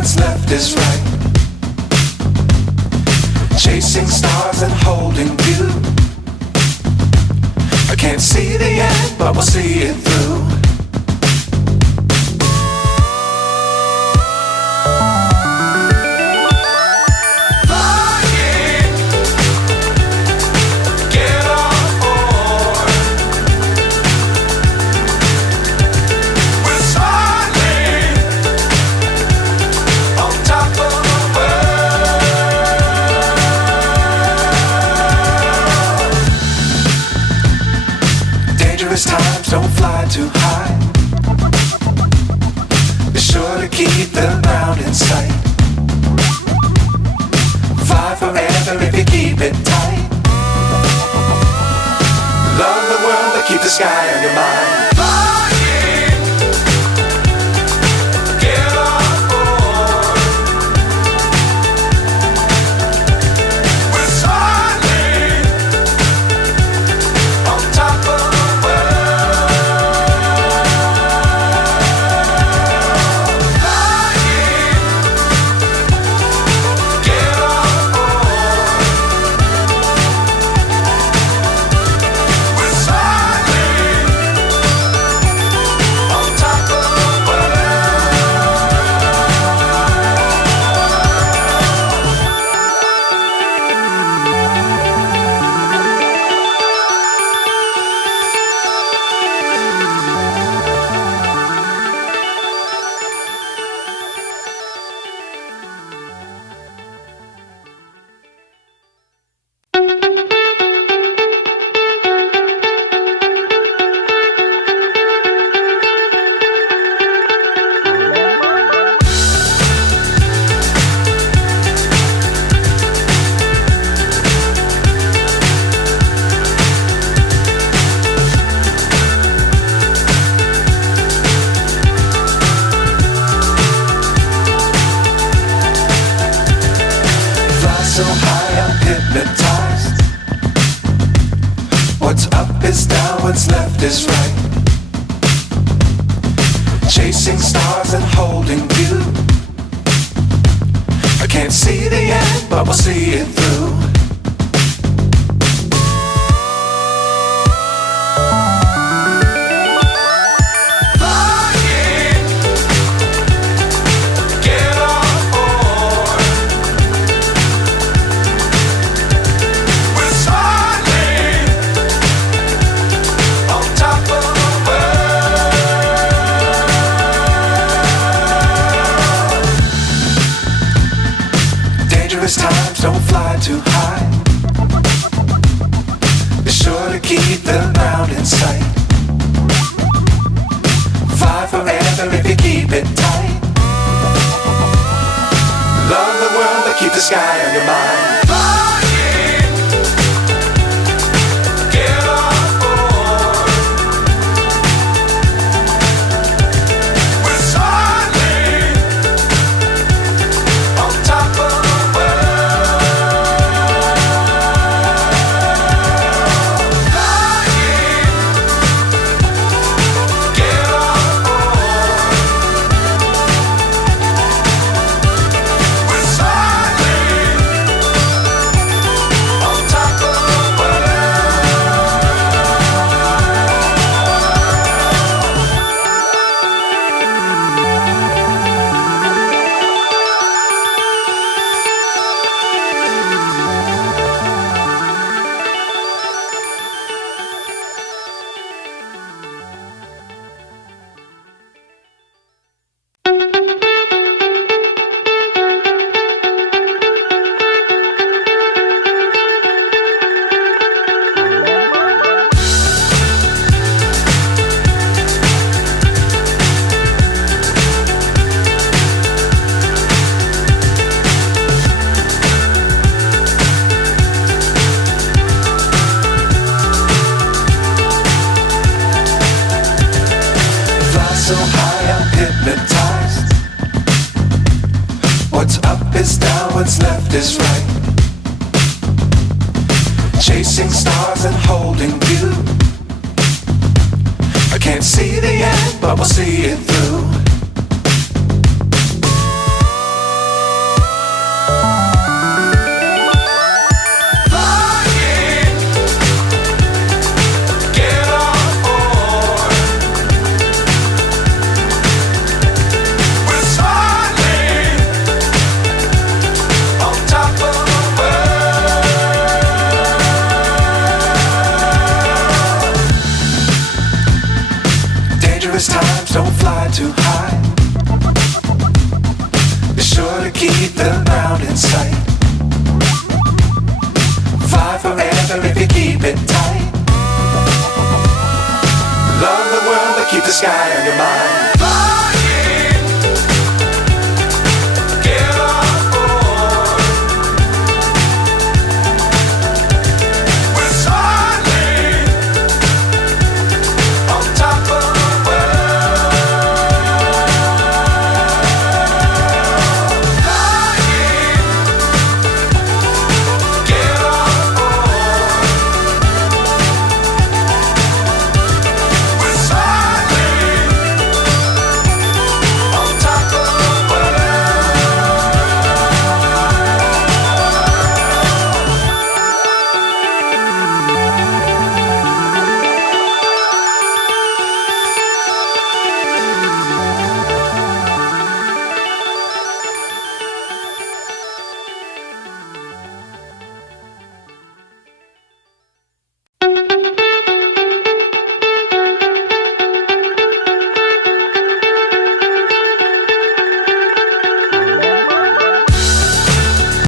what's left is right. Chasing stars and holding you. I can't see the end, but we'll see it through. Times don't fly too high. Be sure to keep the ground in sight. Fly forever if you keep it tight. Love the world but keep the sky on your mind. So high I'm hypnotized. What's up is down, what's left is right. Chasing stars and holding you. I can't see the end, but we'll see it through. Times don't fly too high. Be sure to keep the ground in sight. Fly forever if you keep it tight. Love the world but keep the sky on your mind. So high I'm hypnotized. What's up is down, what's left is right. Chasing stars and holding you. I can't see the end, but we'll see it through. don't fly too high. Be sure to keep the ground in sight. Fly forever if you keep it tight. Love the world, but keep the sky on your mind.